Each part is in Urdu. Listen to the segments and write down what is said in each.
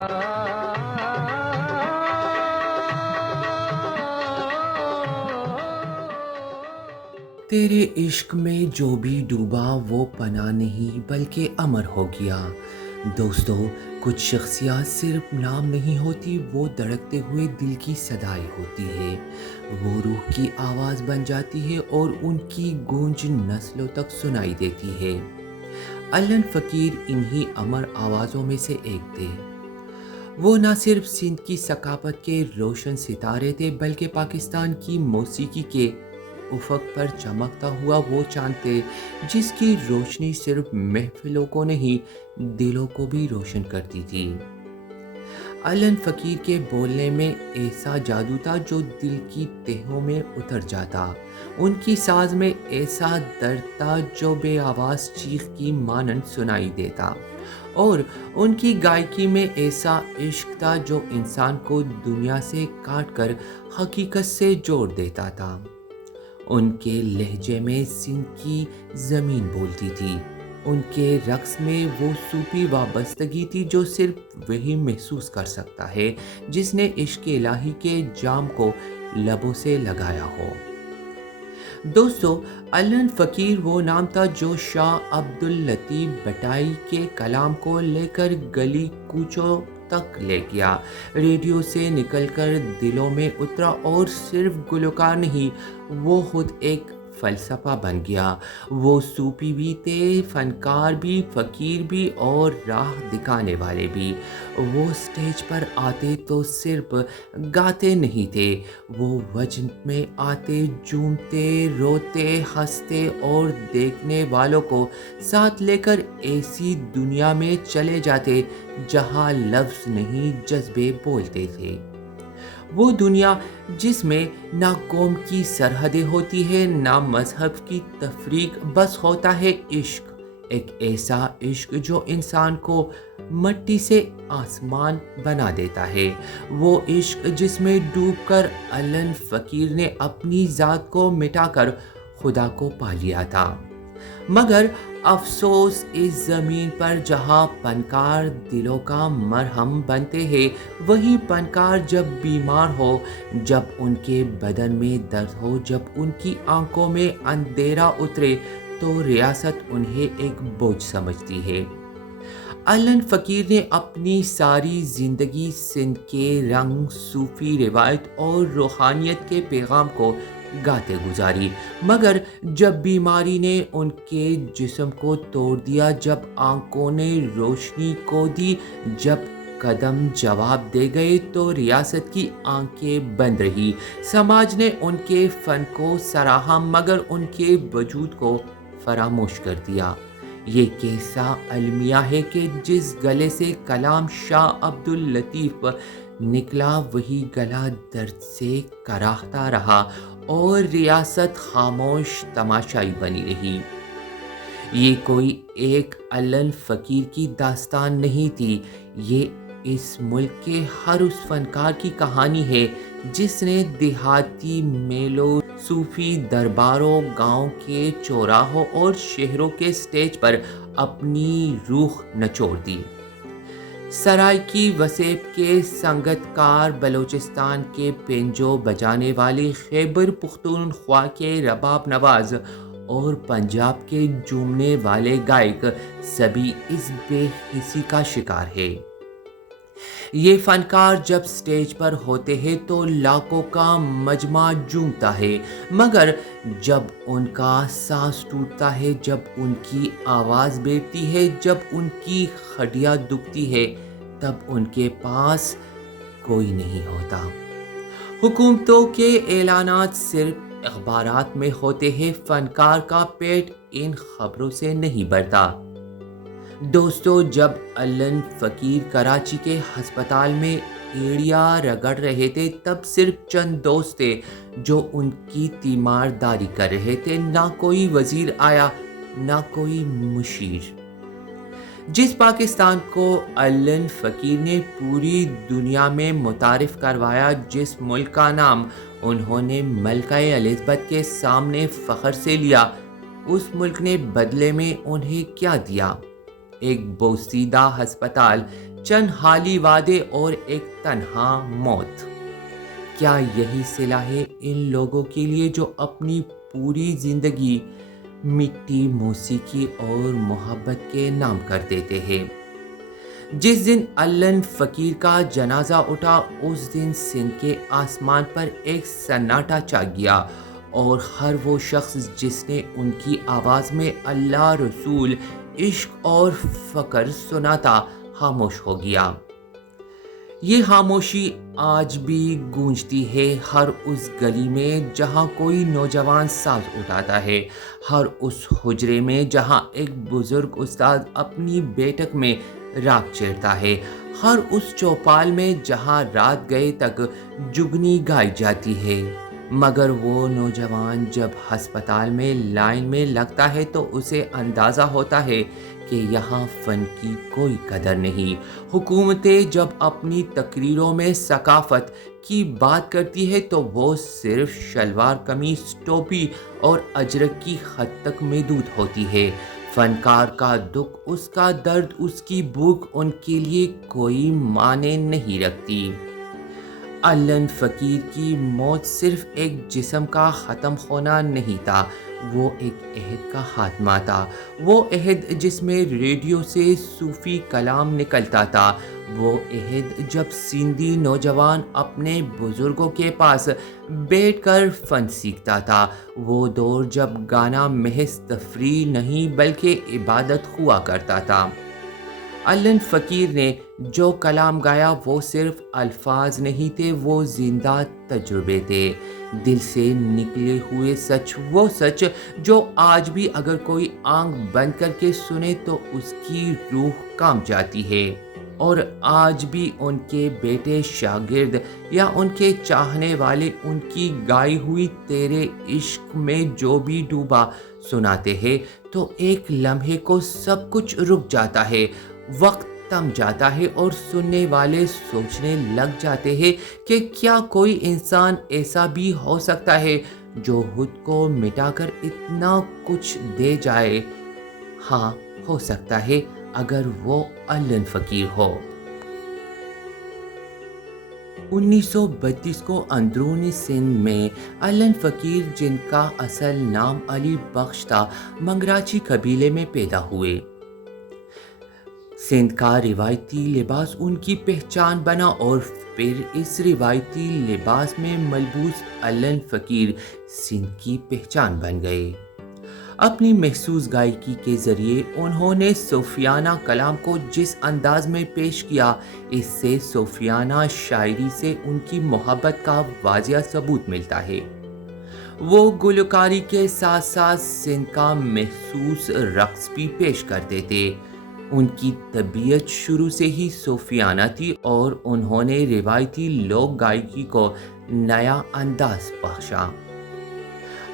تیرے عشق میں جو بھی ڈوبا وہ پناہ نہیں بلکہ امر ہو گیا۔ دوستو، کچھ شخصیات صرف نام نہیں ہوتی، وہ دھڑکتے ہوئے دل کی صدائیں ہوتی ہے۔ وہ روح کی آواز بن جاتی ہے اور ان کی گونج نسلوں تک سنائی دیتی ہے۔ علن فقیر انہی امر آوازوں میں سے ایک تھے۔ وہ نہ صرف سندھ کی ثقافت کے روشن ستارے تھے بلکہ پاکستان کی موسیقی کے افق پر چمکتا ہوا وہ چاند تھے جس کی روشنی صرف محفلوں کو نہیں دلوں کو بھی روشن کرتی تھی۔ علن فقیر کے بولنے میں ایسا جادو تھا جو دل کی تہوں میں اتر جاتا۔ ان کی ساز میں ایسا درد تھا جو بے آواز چیخ کی مانند سنائی دیتا، اور ان کی گائیکی میں ایسا عشق تھا جو انسان کو دنیا سے کاٹ کر حقیقت سے جوڑ دیتا تھا۔ ان کے لہجے میں سندھ کی زمین بولتی تھی، ان کے رقص میں وہ صوفی وابستگی تھی جو صرف وہی محسوس کر سکتا ہے جس نے عشق الہی کے جام کو لبوں سے لگایا ہو۔ دوستو، علن فقیر وہ نام تھا جو شاہ عبداللطیف بھٹائی کے کلام کو لے کر گلی کوچوں تک لے گیا، ریڈیو سے نکل کر دلوں میں اترا اور صرف گلوکار نہیں، وہ خود ایک فلسفہ بن گیا۔ وہ صوفی بھی تھے، فنکار بھی، فقیر بھی اور راہ دکھانے والے بھی۔ وہ سٹیج پر آتے تو صرف گاتے نہیں تھے، وہ وجن میں آتے، جھومتے، روتے، ہنستے اور دیکھنے والوں کو ساتھ لے کر ایسی دنیا میں چلے جاتے جہاں لفظ نہیں جذبے بولتے تھے۔ وہ دنیا جس میں نہ قوم کی سرحدیں ہوتی ہیں، نہ مذہب کی تفریق، بس ہوتا ہے عشق، ایک ایسا عشق جو انسان کو مٹی سے آسمان بنا دیتا ہے۔ وہ عشق جس میں ڈوب کر علن فقیر نے اپنی ذات کو مٹا کر خدا کو پا لیا تھا۔ مگر افسوس، اس زمین پر جہاں فنکار دلوں کا مرہم بنتے ہیں، وہی فنکار جب بیمار ہو، جب ان کے بدن میں درد ہو، جب ان کی آنکھوں میں اندھیرا اترے تو ریاست انہیں ایک بوجھ سمجھتی ہے۔ علن فقیر نے اپنی ساری زندگی سندھ کے رنگ، صوفی روایت اور روحانیت کے پیغام کو گاتے گزاری، مگر جب بیماری نے ان کے جسم کو توڑ دیا، جب آنکھوں نے روشنی کو دی، جب قدم جواب دے گئے تو ریاست کی آنکھیں بند رہی۔ سماج نے ان کے فن کو سراہا مگر ان کے وجود کو فراموش کر دیا۔ یہ کیسا المیہ ہے کہ جس گلے سے کلام شاہ عبداللطیف نکلا وہی گلا درد سے کراہتا رہا اور ریاست خاموش تماشائی بنی رہی۔ یہ کوئی ایک علن فقیر کی داستان نہیں تھی، یہ اس ملک کے ہر اس فنکار کی کہانی ہے جس نے دیہاتی میلوں، صوفی درباروں، گاؤں کے چوراہوں اور شہروں کے سٹیج پر اپنی روح نچوڑ دی۔ سرائیکی وسیب کے سنگتکار، بلوچستان کے پنجو بجانے والے، خیبر پختونخوا کے رباب نواز اور پنجاب کے جھومنے والے گائک سبھی اس بے حسی کا شکار ہے۔ یہ فنکار جب سٹیج پر ہوتے ہیں تو لاکھوں کا مجمع جھومتا ہے، مگر جب ان کا سانس ٹوٹتا ہے، جب ان کی آواز بیٹھتی ہے، جب ان کی ہڈیاں دکھتی ہے، تب ان کے پاس کوئی نہیں ہوتا۔ حکومتوں کے اعلانات صرف اخبارات میں ہوتے ہیں، فنکار کا پیٹ ان خبروں سے نہیں بھرتا۔ دوستو، جب علن فقیر کراچی کے ہسپتال میں ایڑیاں رگڑ رہے تھے تب صرف چند دوست تھے جو ان کی تیمارداری کر رہے تھے، نہ کوئی وزیر آیا، نہ کوئی مشیر۔ جس پاکستان کو علن فقیر نے پوری دنیا میں متعارف کروایا، جس ملک کا نام انہوں نے ملکہ الزبتھ کے سامنے فخر سے لیا، اس ملک نے بدلے میں انہیں کیا دیا؟ ایک بوسیدہ ہسپتال چند حالی وعدے اور ایک تنہا موت۔ کیا یہی صلہ ہے ان لوگوں کے لیے جو اپنی پوری زندگی مٹی، موسیقی اور محبت کے نام کر دیتے ہیں؟ جس دن علن فقیر کا جنازہ اٹھا اس دن سندھ کے آسمان پر ایک سناٹا چھا گیا اور ہر وہ شخص جس نے ان کی آواز میں اللہ، رسول، عشق اور فقر سنا تھا خاموش ہو گیا۔ یہ خاموشی آج بھی گونجتی ہے ہر اس گلی میں جہاں کوئی نوجوان ساز اٹھاتا ہے، ہر اس حجرے میں جہاں ایک بزرگ استاد اپنی بیٹھک میں راگ چھیڑتا ہے، ہر اس چوپال میں جہاں رات گئے تک جگنی گائی جاتی ہے۔ مگر وہ نوجوان جب ہسپتال میں لائن میں لگتا ہے تو اسے اندازہ ہوتا ہے کہ یہاں فن کی کوئی قدر نہیں۔ حکومتیں جب اپنی تقریروں میں ثقافت کی بات کرتی ہے تو وہ صرف شلوار قمیص، ٹوپی اور اجرک کی حد تک محدود ہوتی ہے۔ فنکار کا دکھ، اس کا درد، اس کی بھوک ان کے لیے کوئی معنی نہیں رکھتی۔ علن فقیر کی موت صرف ایک جسم کا ختم ہونا نہیں تھا، وہ ایک عہد کا خاتمہ تھا۔ وہ عہد جس میں ریڈیو سے صوفی کلام نکلتا تھا، وہ عہد جب سندھی نوجوان اپنے بزرگوں کے پاس بیٹھ کر فن سیکھتا تھا، وہ دور جب گانا محض تفریح نہیں بلکہ عبادت ہوا کرتا تھا۔ علن فقیر نے جو کلام گایا وہ صرف الفاظ نہیں تھے، وہ زندہ تجربے تھے، دل سے نکلے ہوئے سچ، وہ سچ جو آج بھی اگر کوئی آنکھ بند کر کے سنے تو اس کی روح کانپ جاتی ہے۔ اور آج بھی ان کے بیٹے شاگرد یا ان کے چاہنے والے ان کی گائی ہوئی تیرے عشق میں جو بھی ڈوبا سناتے ہیں تو ایک لمحے کو سب کچھ رک جاتا ہے، وقت تھم جاتا ہے اور سننے والے سوچنے لگ جاتے ہیں کہ کیا کوئی انسان ایسا بھی ہو سکتا ہے جو خود کو مٹا کر اتنا کچھ دے جائے؟ ہاں، ہو سکتا ہے اگر وہ علن فقیر ہو۔ 1932 کو اندرونی سندھ میں علن فقیر، جن کا اصل نام علی بخش تھا، منگراچی قبیلے میں پیدا ہوئے۔ سندھ کا روایتی لباس ان کی پہچان بنا اور پھر اس روایتی لباس میں ملبوس علن فقیر سندھ کی پہچان بن گئے۔ اپنی محسوس گائیکی کے ذریعے انہوں نے صوفیانہ کلام کو جس انداز میں پیش کیا، اس سے صوفیانہ شاعری سے ان کی محبت کا واضح ثبوت ملتا ہے۔ وہ گلوکاری کے ساتھ ساتھ سندھ کا محسوس رقص بھی پیش کرتے تھے۔ ان کی طبیعت شروع سے ہی صوفیانہ تھی اور انہوں نے روایتی لوک گائیکی کو نیا انداز بخشا۔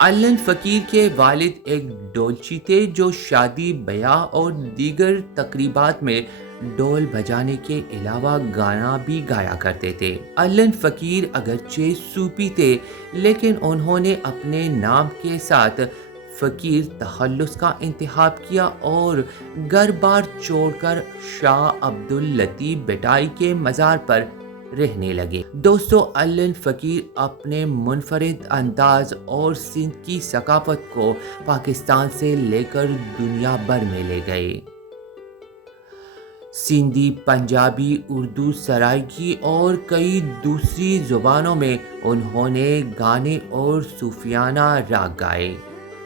علن فقیر کے والد ایک ڈولچی تھے جو شادی، بیاہ اور دیگر تقریبات میں ڈول بجانے کے علاوہ گانا بھی گایا کرتے تھے۔ علن فقیر اگرچہ صوفی تھے لیکن انہوں نے اپنے نام کے ساتھ فقیر تخلص کا انتخاب کیا اور گھر بار چھوڑ کر شاہ عبداللطیف بٹائی کے مزار پر رہنے لگے۔ دوستو، علن فقیر اپنے منفرد انداز اور سندھ کی ثقافت کو پاکستان سے لے کر دنیا بھر میں لے گئے۔ سندھی، پنجابی، اردو، سرائیکی اور کئی دوسری زبانوں میں انہوں نے گانے اور صوفیانہ راگ گائے۔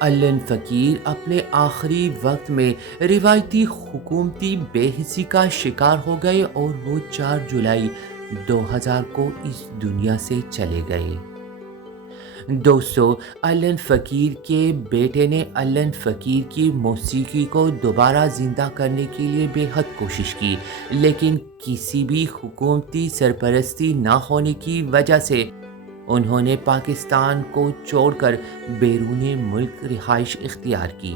علن فقیر اپنے آخری وقت میں روایتی حکومتی بے حسی کا شکار ہو گئے اور وہ 4 جولائی 2000 کو اس دنیا سے چلے گئے۔ دوستو، علن فقیر کے بیٹے نے علن فقیر کی موسیقی کو دوبارہ زندہ کرنے کے لیے بے حد کوشش کی، لیکن کسی بھی حکومتی سرپرستی نہ ہونے کی وجہ سے انہوں نے پاکستان کو چھوڑ کر بیرون ملک رہائش اختیار کی۔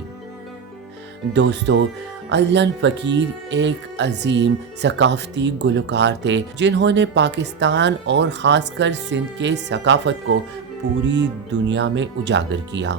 دوستو، علن فقیر ایک عظیم ثقافتی گلوکار تھے جنہوں نے پاکستان اور خاص کر سندھ کے ثقافت کو پوری دنیا میں اجاگر کیا۔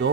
2